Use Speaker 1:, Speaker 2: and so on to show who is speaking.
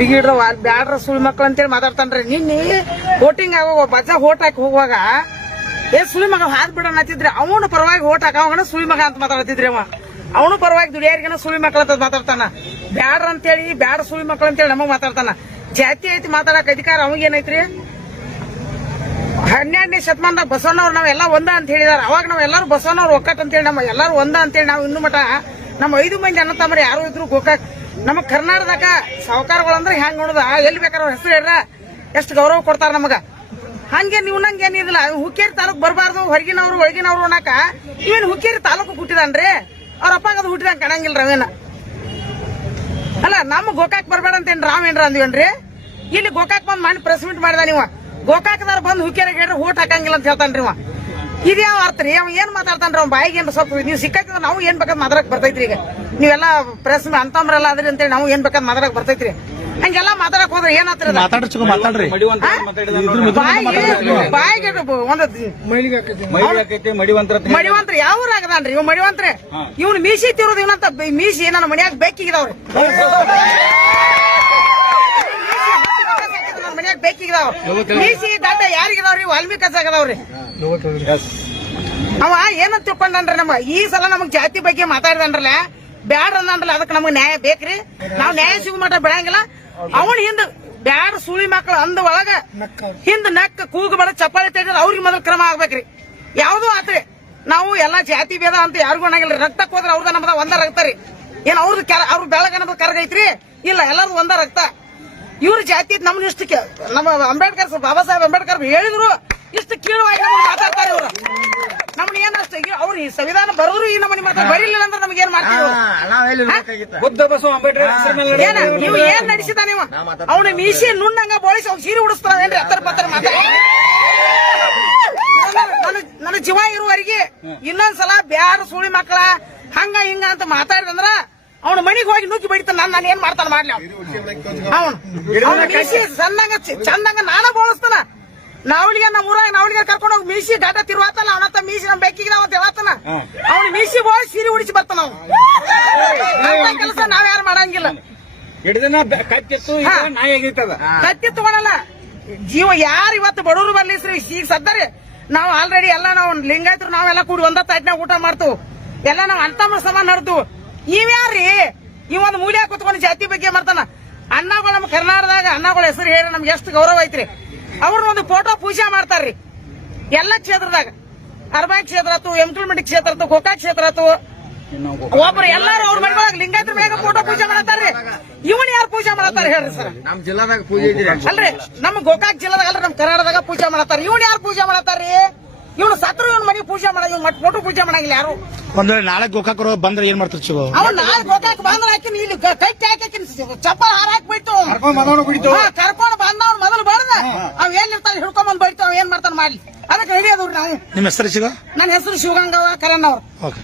Speaker 1: ಬಿಗಿಡ್ರ ಬ್ಯಾಡ್ರ ಸುಳ್ ಮಕ್ಳು ಅಂತೇಳಿ ಮಾತಾಡ್ತಾನ್ರಿ. ನಿನ್ನೆ ಓಟಿಂಗ್ ಆಗೋ ಬಜ ಹೋಟ್ ಹಾಕಿ ಹೋಗುವಾಗ, ಏ ಸುಳಿ ಮಗ ಹಾದ್ ಬಿಡೋಣ ಅಂತಿದ್ರೆ ಅವನು ಪರವಾಗಿ ಹೋಟ್ ಹಾಕೋಣ ಸುಳಿ ಮಗ ಅಂತ ಮಾತಾಡ್ತಿದ್ರಿ ಅವ. ಅವನು ಪರವಾಗಿ ದುಡಿಯಾರಿಗನ ಸುಳಿ ಮಕ್ಳು ಅಂತ ಮಾತಾಡ್ತಾನ. ಬ್ಯಾಡ್ರ ಅಂತೇಳಿ, ಬ್ಯಾಡ ಸುಳಿ ಮಕ್ಳು ಅಂತೇಳಿ ನಮಗ್ ಮಾತಾಡ್ತಾನ. ಜಾತಿ ಐತಿ ಮಾತಾಡಕ್ ಅಧಿಕಾರ ಅವಾಗೇನೈತ್ರಿ ಹನ್ನೆರಡನೇ ಶತಮಾನದಾಗ ಬಸವಣ್ಣವ್ರು ನಾವೆಲ್ಲ ಒಂದ ಅಂತ ಹೇಳಿದಾರ. ಅವಾಗ ನಾವೆಲ್ಲರೂ ಬಸವಣ್ಣವ್ರು ಒಕ್ಕಟ್ ಅಂತೇಳಿ ನಮ್ಮ ಎಲ್ಲಾರು ಒಂದ ಅಂತೇಳಿ ನಾವು ಇನ್ನು ಮಟ ನಮ್ಮ ಐದು ಮಂದಿ ಅಣ್ಣ ತಮ್ಮರು ಯಾರು ಇದ್ರು ಗೋಕಾಕ್ ನಮ್ಮ ಕರ್ನಾಟಕದಾಗ ಸಾಹುಕಾರಗಳು ಅಂದ್ರೆ ಹೆಂಗ್ ನೋಡುದ ಎಲ್ಲಿ ಬೇಕಾರ ಹೆಸರು ಹೇಳ್ರ? ಎಷ್ಟು ಗೌರವ ಕೊಡ್ತಾರ ನಮಗ? ಹಂಗೆ ನೀವು ನಂಗೆ ಏನಿದಿಲ್ಲ. ಹುಕ್ಕೇರಿ ತಾಲೂಕ್ ಬರಬಾರ್ದು, ಹೊರಗಿನವ್ರು, ಒಳಗಿನವ್ರು ಅನ್ನಕ. ಇವೇನು ಹುಕ್ಕೇರಿ ತಾಲೂಕು ಹುಟ್ಟಿದಾನ್ರಿ? ಅವ್ರ ಅಪ್ಪಾಗ ಅದು ಹುಟ್ಟಿದಂಗ ಕಾಣಂಗಿಲ್ಲ ರವೇನ ಅಲ್ಲ, ನಮ್ಮ ಗೋಕಾಕ್ ಬರ್ಬೇಡ ಅಂತ ಏನ್ ರಾವ್ ಏನ್ರ ಅಂದಿವನ್ರಿ? ಇಲ್ಲಿ ಗೋಕಾಕ್ ಬಂದ್ ಮಾಡಿ ಪ್ರೆಸ್ ಮೀಟ್ ಮಾಡಿದ ನೀವ. ಗೋಕಾಕ್ದಾರ ಬಂದ್ ಹುಕ್ಕೇರಿಗೆ ಹೇಳ್ರಿ, ಓಟ್ ಹಾಕಂಗಿಲ್ಲ ಅಂತ ಹೇಳ್ತಾನ್ರಿ ಇವ. ಇದ್ಯಾವ ಅರ್ಥ ರೀ. ಅವ್ ಏನ್ ಮಾತಾಡ್ತಾನ್ರಿ? ಅವ್ನ ಬಾಯಿಗೆ ಏನ್ ಸ್ವಲ್ಪ ನೀವು ಸಿಕ್ಕಾಕಿದ್ರೆ ನಾವು ಏನ್ ಬೇಕಾದ್ ಮಾತಾಡಕ್ ಬರ್ತೈತ್ರಿ ಈಗ. ನೀವೆಲ್ಲ ಪ್ರೆಸ್ ಅಂತಂಬ್ರಲ್ಲ ಅದ್ರಿ ಅಂತೇಳಿ ನಾವು ಏನ್ ಬೇಕಾದ್ ಮಾತಾಡಕ್ ಬರ್ತೈತ್ರಿ. ಹಂಗೆಲ್ಲ ಮಾತಾಡಕ್ ಹೋದ್ರೆ ಏನ್
Speaker 2: ಮಾತಾಡ್ರಿ.
Speaker 1: ಬಾಯಿಗೆ ಒಂದು
Speaker 3: ಮಡಿವಂತರ
Speaker 1: ಮಡಿವಂತ್ರ ಯಾವ ಆಗದಾನ್ರಿ ಇವ್ ಮಡಿವಂತ್ರ? ಇವ್ನು ಮೀಸಿ ತಿರೋದು ಇವನಂತ ಮೀಸಿ ನನ್ನ ಮನ್ಯಾಗ ಬೇಕಿಗಿದವ್ರ. ಮನ್ಯಾಗ ಬೇಕಿಗಿದಾವ. ಮೀಸಿ ದಂಡ ಯಾರಿಗಿದಾವ್ರಿ? ವಾಲ್ಮೀಕಿ ಆಗದಾವ್ರಿ ಅವ ಏನಂತ ತಿಳ್ಕೊಂಡ್ರಿ ನಮ್ಮ? ಈ ಸಲ ನಮ್ಗೆ ಜಾತಿ ಬಗ್ಗೆ ಮಾತಾಡಿದನ್ರಲ್ಲ ಬ್ಯಾಡ ಅಂದ್ರಲ್ಲ ಅದಕ್ಕೆ ನಮಗ್ ನ್ಯಾಯ ಬೇಕ್ರಿ. ನಾವ್ ನ್ಯಾಯ ಸಿಗೋ ಮಾಡ ಬೆಳಂಗಿಲ್ಲ. ಅವನ್ ಹಿಂದ್ ಬ್ಯಾಡ ಸುಳಿ ಮಕ್ಳು ಅಂದ ಒಳಗ ಹಿಂದ್ ನಕ್ಕ ಕೂಗು ಬಡ ಚಪ್ಪಾಳಿ ತೆಗೆದ್ರೆ ಅವ್ರಿಗೆ ಮೊದಲು ಕ್ರಮ ಆಗ್ಬೇಕ್ರಿ. ಯಾವ್ದು ಆತ್ರಿ. ನಾವು ಎಲ್ಲಾ ಜಾತಿ ಭೇದ ಅಂತ ಯಾರಿಗೂ ಅನ್ನಂಗಿಲ್ಲ ರಕ್ತಕ್ಕೆ ಹೋದ್ರೆ ಅವ್ರದ ನಮ್ದ ಒಂದ ರಕ್ತ ರೀ. ಏನ್ ಅವ್ರದ್ದು ಕೆಲ ಅವ್ರ ಬೆಳಗನದ ಕರಗೈತ್ರಿ ಇಲ್ಲ ಎಲ್ಲಾರು ಒಂದ ರಕ್ತ. ಇವ್ರ ಜಾತಿ ನಮ್ನ ಇಷ್ಟಕ್ಕೆ ನಮ್ಮ ಅಂಬೇಡ್ಕರ್ ಸರ್ ಬಾಬಾ ಸಾಹೇಬ್ ಅಂಬೇಡ್ಕರ್ ಹೇಳಿದ್ರು ಇಷ್ಟು ಕೀಳುವಾಗಿ ನಮ್ಗೆ ಮಾತಾಡ್ತಾರೆ ಇವರು. ಏನ್ ಏನಷ್ಟು ಅವ್ರು ಈ ಸಂವಿಧಾನ ಬರೋರು ಈ ನಮ್ಮನೆ ಮಾತಾಡ ಬರೀಲಿಲ್ಲ ಅಂದ್ರೆ ನಮ್ಗೆ ಏನ್ ಮಾಡ್ತೀವಿ
Speaker 3: ಬಸವ ಅಂಬೇಡ್ಕರ್
Speaker 1: ಏನ ನೀವು ಏನ್ ನಡೆಸಿದ ನೀವು? ಅವನ ಮೀಸಿ ನುಣ್ಣಂಗ ಬೋಳಿಸಿ ಅವ್ನ ಸೀರೆ ಉಡಿಸ್ತಾರ ಏನ್ರಿ? ಹತ್ತರ ಪತ್ರ ಮಾತಾಡ ನನ್ನ ನನ್ನ ಜೀವ ಇರುವವರೆಗೆ ಇನ್ನೊಂದ್ಸಲ ಬ್ಯಾರ ಸುಳಿ ಮಕ್ಕಳ ಹಂಗ ಹಿಂಗ ಅಂತ ಮಾತಾಡಿದಂದ್ರ ಅವನ ಮನೆಗೆ ಹೋಗಿ ನುಗ್ಗಿ ಬಡಿತಾನ. ನಾನು ನಾನು ಏನ್ ಮಾಡ್ತಾನ ಮಾಡ್ಲಿ ಅವನು. ಅವನ. ಮೀಸಿ ಸಣ್ಣಂಗ ಚ- ಚಂದಂಗ ನಾನ ಬೋಳಿಸ್ತಾನ. ನಾವಳಿಗೆ ನಮ್ಮ ಊರಾಗ ನಾವಳಿಗೆ ಕರ್ಕೊಂಡು ಹೋಗಿ ಮೀಸಿ ದಾಟ ತಿರುವಾತಲ್ಲ ಅವನತ್ತ ಮೀಸಿ ನಮ್ ಬೆಕ್ಕಿಗೆ ಅಂತ ಹೇಳತ್ತಾನ ಅವ್ನ ಮೀಸಿ ಹೋಗಿ ಸೀರೆ ಉಡಿಸಿ ಬರ್ತಾನ ಅವ್ನು. ಕೆಲಸ ನಾವ್ಯಾರು ಮಾಡಂಗಿಲ್ಲ.
Speaker 3: ಹಿಡಿದನ ಕತ್ತಿತ್ತು. ನಾಯಿ ಆಗೈತದ
Speaker 1: ಕತ್ತಿ ತಗೊಳಲ್ಲ ಜೀವ ಯಾರು ಇವತ್ತು ಬಡವರು ಬರ್ಲಿ ಶ್ರೀ ಈಗ ಸದ್ದರಿ ನಾವು ಆಲ್ರೆಡಿ ಎಲ್ಲ ನಾವು ಲಿಂಗಾಯತರು ನಾವೆಲ್ಲ ಕೂಡಿ ಒಂದ ತಾಟ್ನಾಗ ಊಟ ಮಾಡ್ತು. ಎಲ್ಲ ನಾವು ಅಂತಮ್ಮ ಸಮಾನ ನಡ್ದು. ಇವ್ಯಾರ್ರಿ ಇವ್ ಒಂದು ಮೂಲೆ ಕುತ್ಕೊಂಡು ಜಾತಿ ಬಗ್ಗೆ ಮಾಡ್ತಾನ. ಅಣ್ಣಗಳು ನಮ್ಮ ಕರ್ನಾಟಕದಾಗ ಅಣ್ಣಗಳ ಹೆಸರು ಹೇಳಿ ನಮ್ಗೆ ಎಷ್ಟು ಗೌರವ ಐತ್ರಿ. ಅವ್ರನ್ನ ಒಂದು ಫೋಟೋ ಪೂಜೆ ಮಾಡ್ತಾರ್ರಿ. ಎಲ್ಲ ಕ್ಷೇತ್ರದಾಗ ಅರ್ಬಾಯಿ ಕ್ಷೇತ್ರ ಆತು ಎಂಟಲ್ಮೆಂಟ್ ಕ್ಷೇತ್ರ ಆತು ಗೋಕಾಕ್ ಕ್ಷೇತ್ರ ಆತು ಒಬ್ರು ಎಲ್ಲಾರು ಅವ್ರ ಮನೆಯೊಳಗೆ ಲಿಂಗಾಯತ್ರ ಮೇಲೆ ಫೋಟೋ ಪೂಜೆ ಮಾಡತ್ತಾರ್ರಿ ಇವನ್ ಯಾರು ಪೂಜೆ ಮಾಡತ್ತಾರ ಹೇಳ್ರಿ ಸರ್.
Speaker 4: ನಮ್ ಜಿಲ್ಲಾದಾಗ ಪೂಜೆ
Speaker 1: ಅಲ್ರಿ ನಮ್ಮ ಗೋಕಾಕ್ ಜಿಲ್ಲಾದಾಗ ಅಲ್ರಿ ನಮ್ಮ ಕರ್ನಾಟಕದಾಗ ಪೂಜೆ ಮಾಡತ್ತಾರ ಇವನ್ ಯಾರು ಪೂಜೆ ಮಾಡತ್ತಾರ್ರಿ ಇವ್ನು ಸತ್ರು ಇವನ್ ಮನೆಗೆ ಪೂಜೆ ಮಾಡ ಇವ್ನ ಮಟ್ ಫೋಟೋ ಪೂಜೆ ಮಾಡಂಗಿಲ್ಲ ಯಾರು?
Speaker 2: ಒಂದ್ ನಾಳೆ ಗೋಕಾಕ್ ಬಂದ್ರೆ ಏನ್ ಮಾಡ್ತಾರೆ ಚುಗೋ
Speaker 1: ಅವ್ನು ನಾಳೆ ಗೋಕಾಕ್ ಬಂದ್ರೆ ಹಾಕಿನ ಇಲ್ಲಿ ಕೈ ಕಟ್ಟಿ ಹಾಕಿನ ಚಪ್ಪಲ್ ಹಾರ ಹಾಕ್ಬಿಟ್ಟು ಕರ್ಕೊಂಡು ಬಂದವ್ನ ಏನ್ ಇರ್ತಾನೆ ಹಿಡ್ಕೊಂಡ್ ಬಂದ್ ಬೈತು ಅವ್ ಏನ್ ಮಾಡ್ತಾನ ಮಾಡ್ಲಿ ಅದಕ್ಕೆ ಹಿಡಿಯೋದು ನಾವು
Speaker 2: ನಿಮ್ಮ ಹೆಸರು ಶಿವ?
Speaker 1: ನನ್ನ ಹೆಸರು ಶಿವಗಂಗವ್ವ ಕರಣ್ಣವ್ರು
Speaker 2: ಓಕೆ.